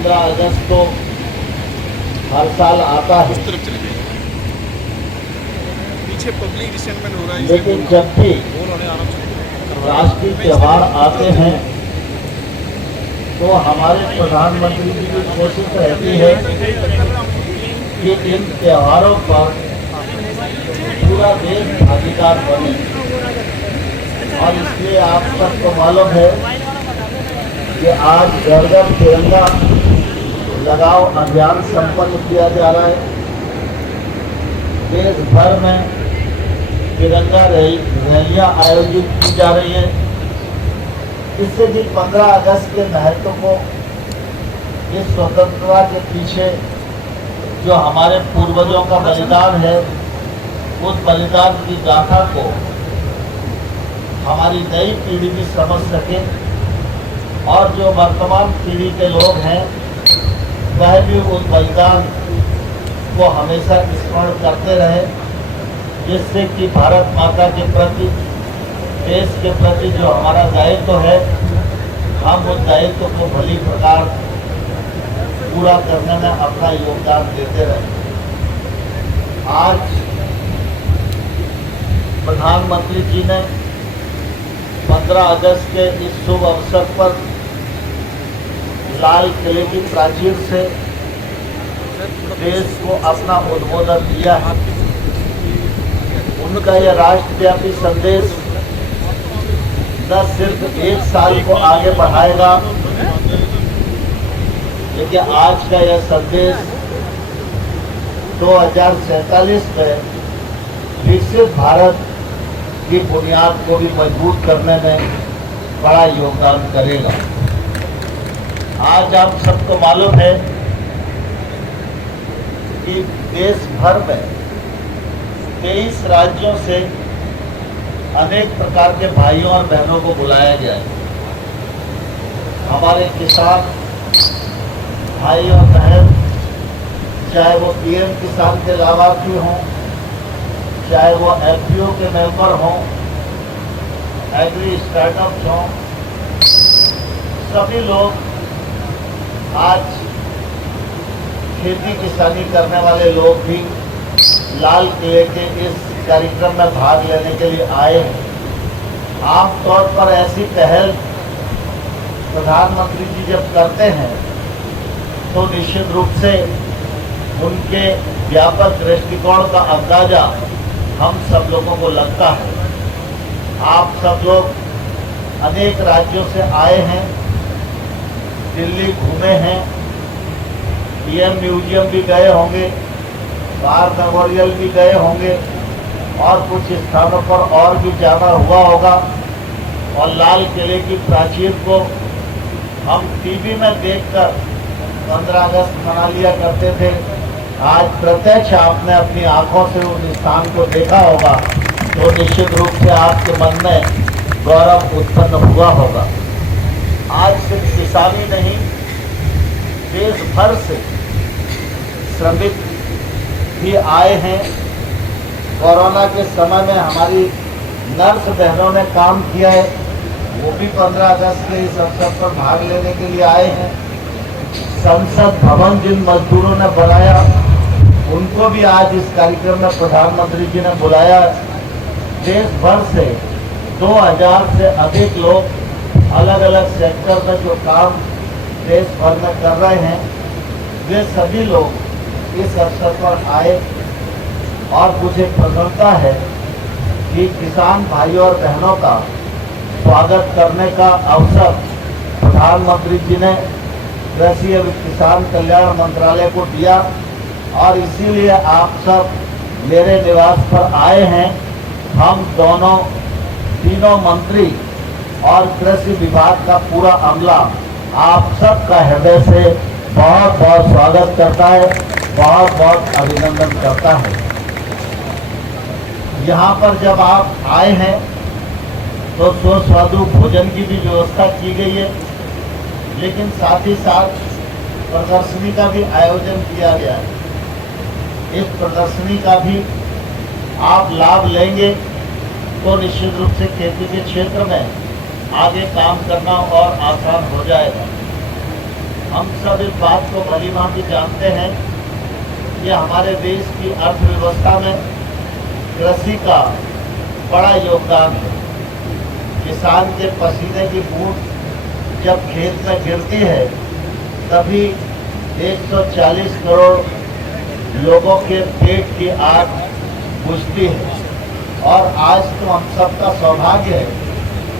15 अगस्त को हर साल आता है, पीछे पब्लिक रिसेंटमेंट हो रहा है। लेकिन जब भी राष्ट्रीय त्यौहार आते हैं तो हमारे प्रधानमंत्री जी की कोशिश रहती है कि इन त्योहारों पर पूरा देश भागीदार बने। और इसलिए आप सबको मालूम है कि आज घर घर तिरंगा लगाओ अभियान संपन्न किया जा रहा है। देश भर में तिरंगा रैलियां आयोजित की जा रही हैं। इससे भी 15 अगस्त के महत्व को, इस स्वतंत्रता के पीछे जो हमारे पूर्वजों का बलिदान है, उस बलिदान की गाथा को हमारी नई पीढ़ी भी समझ सके और जो वर्तमान पीढ़ी के लोग हैं वह भी उस बलिदान को हमेशा स्मरण करते रहे, जिससे कि भारत माता के प्रति, देश के प्रति जो हमारा दायित्व है, हम उस दायित्व को भली प्रकार पूरा करने में अपना योगदान देते रहे। आज प्रधानमंत्री जी ने 15 अगस्त के इस शुभ अवसर पर लाल किले की प्राचीर से देश को अपना उद्बोधन दिया है। उनका यह राष्ट्रव्यापी संदेश न सिर्फ एक साल को आगे बढ़ाएगा, लेकिन आज का यह संदेश 2047 में विकसित भारत की बुनियाद को भी मजबूत करने में बड़ा योगदान करेगा। आज आप सबको मालूम है कि देश भर में 23 राज्यों से अनेक प्रकार के भाइयों और बहनों को बुलाया गया है। हमारे किसान भाई और बहन, चाहे वो पीएम किसान के लाभार्थी हों, चाहे वो एफपीओ के मेंबर हों, एग्री स्टार्टअप्स हों, सभी लोग आज खेती किसानी करने वाले लोग भी लाल किले के इस कार्यक्रम में भाग लेने के लिए आए हैं। आमतौर पर ऐसी पहल प्रधानमंत्री जी जब करते हैं तो निश्चित रूप से उनके व्यापक दृष्टिकोण का अंदाजा हम सब लोगों को लगता है। आप सब लोग अनेक राज्यों से आए हैं, दिल्ली घूमे हैं, पीएम म्यूजियम भी गए होंगे, वार मेमोरियल भी गए होंगे और कुछ स्थानों पर और भी जाना हुआ होगा। और लाल किले की प्राचीर को हम टीवी में देखकर 15 अगस्त मना लिया करते थे। आज प्रत्यक्ष आपने अपनी आंखों से उस स्थान को देखा होगा तो निश्चित रूप से आपके मन में गौरव उत्पन्न हुआ होगा। आज सिर्फ किसानी नहीं, देश भर से श्रमिक भी आए हैं। कोरोना के समय में हमारी नर्स बहनों ने काम किया है, वो भी 15 अगस्त के इस अवसर पर भाग लेने के लिए आए हैं। संसद भवन जिन मजदूरों ने बनाया, उनको भी आज इस कार्यक्रम में प्रधानमंत्री जी ने बुलाया। देश भर से 2000 से अधिक लोग अलग अलग सेक्टर में जो काम देश भर में कर रहे हैं, वे सभी लोग इस अवसर पर आए। और मुझे प्रसन्नता है कि किसान भाइयों और बहनों का स्वागत करने का अवसर प्रधानमंत्री जी ने कृषि एवं किसान कल्याण मंत्रालय को दिया और इसीलिए आप सब मेरे निवास पर आए हैं। हम तीनों मंत्री और कृषि विभाग का पूरा अमला आप सबका हृदय से बहुत बहुत स्वागत करता है, बहुत बहुत अभिनंदन करता है। यहाँ पर जब आप आए हैं तो सुस्वादु भोजन की भी व्यवस्था की गई है, लेकिन साथ ही साथ प्रदर्शनी का भी आयोजन किया गया है। इस प्रदर्शनी का भी आप लाभ लेंगे तो निश्चित रूप से खेती के क्षेत्र में आगे काम करना और आसान हो जाएगा। हम सब इस बात को भली भांति जानते हैं कि हमारे देश की अर्थव्यवस्था में कृषि का बड़ा योगदान है। किसान के पसीने की बूंद जब खेत में गिरती है तभी 140 करोड़ लोगों के पेट की आग बुझती है। और आज तो हम सबका सौभाग्य है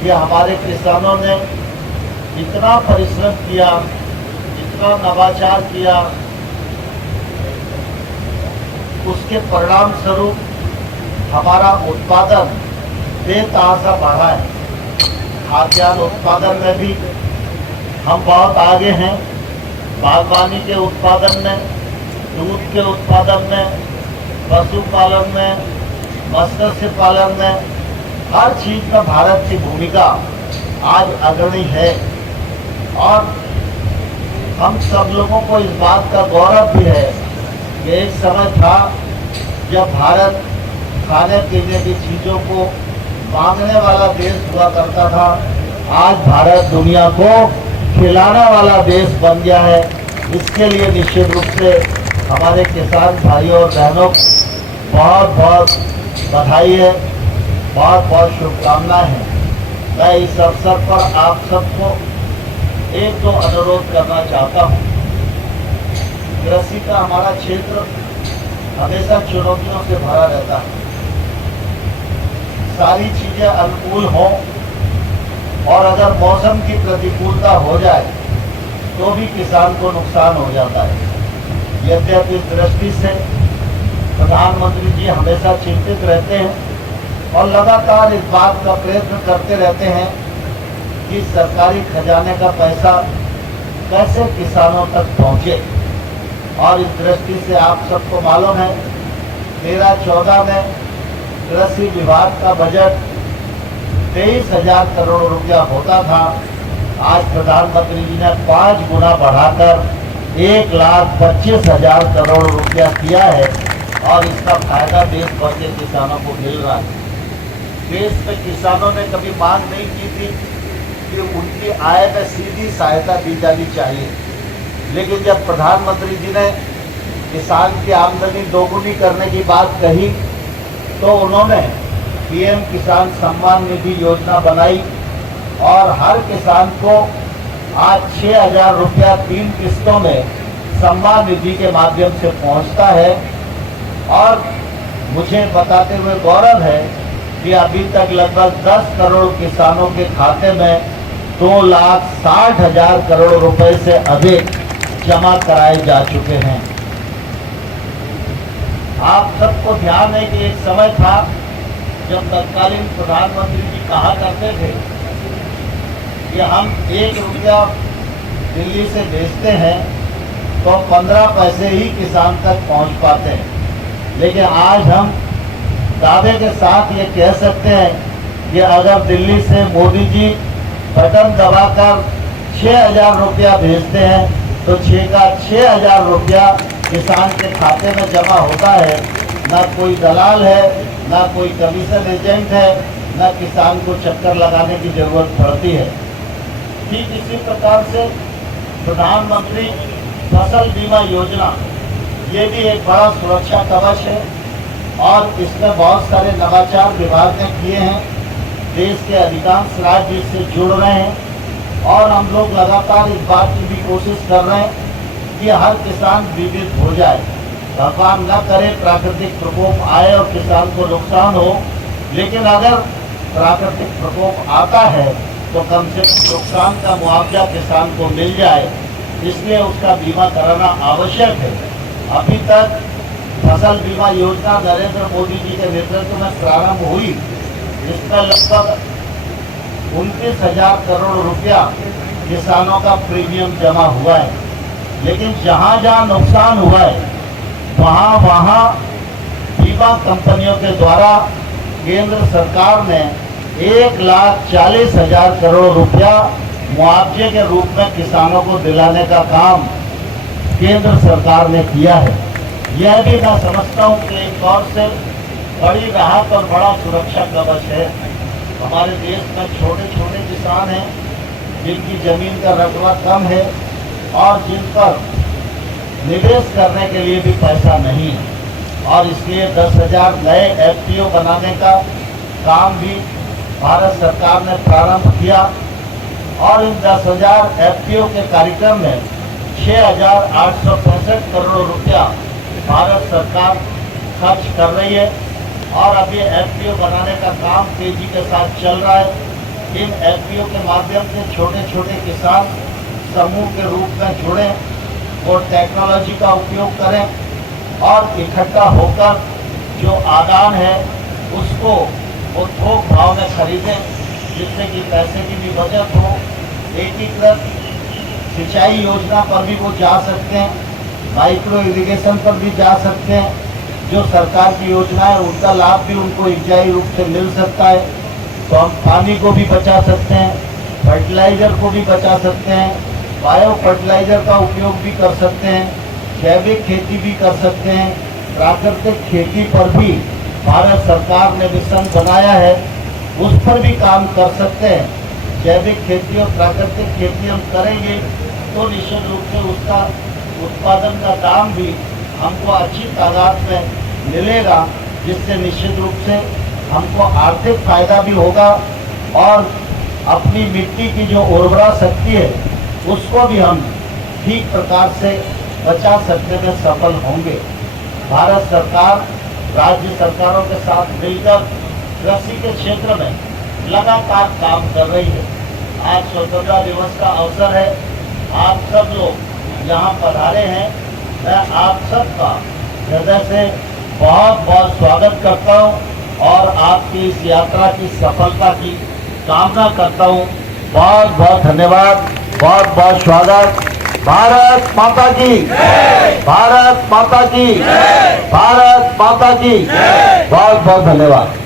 कि हमारे किसानों ने इतना परिश्रम किया, इतना नवाचार किया, उसके परिणाम स्वरूप हमारा उत्पादन बेतहाशा बढ़ा है। खाद्यान्न उत्पादन में भी हम बहुत आगे हैं। बागवानी के उत्पादन में, दूध के उत्पादन में, पशुपालन में, मत्स्य पालन में, हर चीज में भारत की भूमिका आज अग्रणी है। और हम सब लोगों को इस बात का गौरव भी है कि एक समय था जब भारत खाने पीने की चीज़ों को मांगने वाला देश हुआ करता था। आज भारत दुनिया को खिलाने वाला देश बन गया है। इसके लिए निश्चित रूप से हमारे किसान भाइयों और बहनों को बहुत बहुत बधाई है, बहुत बहुत शुभकामनाएं हैं। मैं इस अवसर पर आप सबको एक दो अनुरोध करना चाहता हूँ। कृषि का हमारा क्षेत्र हमेशा चुनौतियों से भरा रहता है। सारी चीजें अनुकूल हों और अगर मौसम की प्रतिकूलता हो जाए तो भी किसान को नुकसान हो जाता है। यद्यपि इस दृष्टि से प्रधानमंत्री जी हमेशा चिंतित रहते हैं और लगातार इस बात का प्रयत्न करते रहते हैं कि सरकारी खजाने का पैसा कैसे किसानों तक पहुंचे। और इस दृष्टि से आप सबको मालूम है 13-14 में कृषि विभाग का बजट 23,000 करोड़ रुपया होता था। आज प्रधानमंत्री जी ने 5 गुना बढ़ाकर 1,25,000 करोड़ रुपया किया है और इसका फायदा देश भर के किसानों को मिल रहा है। देश में किसानों ने कभी मांग नहीं की थी कि उनकी आय में सीधी सहायता दी जानी चाहिए, लेकिन जब प्रधानमंत्री जी ने किसान की आमदनी दोगुनी करने की बात कही तो उन्होंने पीएम किसान सम्मान निधि योजना बनाई और हर किसान को आज 6,000 रुपया 3 किस्तों में सम्मान निधि के माध्यम से पहुंचता है। और मुझे बताते हुए गौरव है कि अभी तक लगभग 10 करोड़ किसानों के खाते में 2,60,000 करोड़ रुपए से अधिक जमा कराए जा चुके हैं। आप सबको ध्यान है कि एक समय था जब तत्कालीन प्रधानमंत्री जी कहा करते थे कि हम 1 रुपया दिल्ली से भेजते हैं तो 15 पैसे ही किसान तक पहुंच पाते हैं। लेकिन आज हम दावे के साथ ये कह सकते हैं कि अगर दिल्ली से मोदी जी बटन दबाकर 6,000 रुपया भेजते हैं तो 6,000 रुपया किसान के खाते में जमा होता है। ना कोई दलाल है, ना कोई कमीशन एजेंट है, ना किसान को चक्कर लगाने की जरूरत पड़ती है। ठीक इसी प्रकार से प्रधानमंत्री फसल बीमा योजना ये भी एक बड़ा सुरक्षा कवच है और इसमें बहुत सारे नवाचार विभाग ने किए हैं। देश के अधिकांश राज्य इससे जुड़ रहे हैं और हम लोग लगातार इस बात की भी कोशिश कर रहे हैं कि हर किसान बीमित हो जाए। भगवान न करे प्राकृतिक प्रकोप आए और किसान को नुकसान हो, लेकिन अगर प्राकृतिक प्रकोप आता है तो कम से कम नुकसान का मुआवजा किसान को मिल जाए, इसलिए उसका बीमा कराना आवश्यक है। अभी तक फसल बीमा योजना नरेंद्र मोदी जी के नेतृत्व में प्रारंभ हुई। इसमें लगभग 29,000 करोड़ रुपया किसानों का प्रीमियम जमा हुआ है। लेकिन जहाँ जहाँ नुकसान हुआ है वहाँ बीमा कंपनियों के द्वारा केंद्र सरकार ने 1,40,000 करोड़ रुपया मुआवजे के रूप में किसानों को दिलाने का काम केंद्र सरकार ने किया है। यह भी मैं समझता हूँ कि एक तौर से बड़ी राहत और बड़ा सुरक्षा कवच है। हमारे देश में छोटे छोटे किसान हैं जिनकी जमीन का रकबा कम है, और जिन पर निवेश करने के लिए भी पैसा नहीं है। और इसलिए 10,000 नए एफपीओ बनाने का काम भी भारत सरकार ने प्रारंभ किया और इन 10,000 एफपीओ के कार्यक्रम में 6,865 करोड़ रुपया भारत सरकार खर्च कर रही है। और अब ये एफपीओ बनाने का काम तेजी के साथ चल रहा है। इन एफपीओ के माध्यम से छोटे छोटे किसान समूह के रूप में जुड़ें और टेक्नोलॉजी का उपयोग करें और इकट्ठा होकर जो आदान है उसको वो थोक भाव में खरीदें, जिससे कि पैसे की भी बचत हो। एकीकृत सिंचाई योजना पर भी वो जा सकते हैं, माइक्रो इरिगेशन पर भी जा सकते हैं। जो सरकार की योजना है उनका लाभ भी उनको इजाई रूप से मिल सकता है। तो हम पानी को भी बचा सकते हैं, फर्टिलाइजर को भी बचा सकते हैं, बायो फर्टिलाइजर का उपयोग भी कर सकते हैं, जैविक खेती भी कर सकते हैं। प्राकृतिक खेती पर भी भारत सरकार ने मिशन बनाया है, उस पर भी काम कर सकते हैं। जैविक खेती और प्राकृतिक खेती हम करेंगे तो निश्चित रूप से उसका उत्पादन का दाम भी हमको अच्छी तादाद में मिलेगा, जिससे निश्चित रूप से हमको आर्थिक फायदा भी होगा और अपनी मिट्टी की जो उर्वरा शक्ति है उसको भी हम ठीक प्रकार से बचा सकने में सफल होंगे। भारत सरकार राज्य सरकारों के साथ मिलकर कृषि के क्षेत्र में लगातार काम कर रही है। आज स्वतंत्रता दिवस का अवसर है, आप सब लोग यहाँ पधारे हैं। मैं आप सबका हृदय से बहुत बहुत स्वागत करता हूँ और आपकी इस यात्रा की सफलता की कामना करता हूँ। बहुत बहुत धन्यवाद, बहुत बहुत स्वागत। भारत माता की, भारत माता की, भारत माता की। बहुत बहुत धन्यवाद।